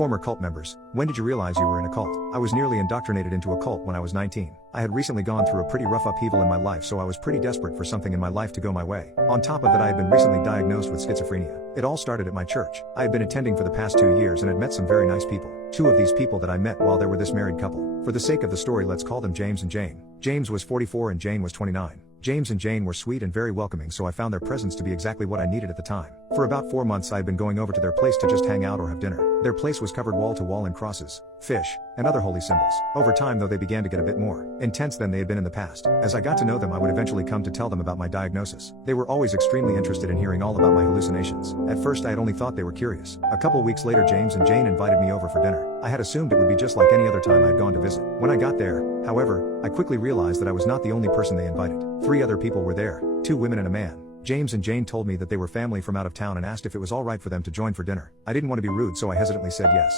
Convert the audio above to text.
Former cult members, when did you realize you were in a cult? I was nearly indoctrinated into a cult when I was 19. I had recently gone through a pretty rough upheaval in my life, so I was pretty desperate for something in my life to go my way. On top of that, I had been recently diagnosed with schizophrenia. It all started at my church. I had been attending for the past 2 years and had met some very nice people. Two of these people that I met while there were this married couple. For the sake of the story, let's call them James and Jane. James was 44 and Jane was 29. James and Jane were sweet and very welcoming, so I found their presence to be exactly what I needed at the time. For about 4 months I had been going over to their place to just hang out or have dinner. Their place was covered wall to wall in crosses, fish, and other holy symbols. Over time though, they began to get a bit more intense than they had been in the past. As I got to know them, I would eventually come to tell them about my diagnosis. They were always extremely interested in hearing all about my hallucinations. At first I had only thought they were curious. A couple weeks later, James and Jane invited me over for dinner. I had assumed it would be just like any other time I had gone to visit. When I got there, however, I quickly realized that I was not the only person they invited. 3 other people were there, 2 women and a man. James and Jane told me that they were family from out of town and asked if it was alright for them to join for dinner. I didn't want to be rude, so I hesitantly said yes.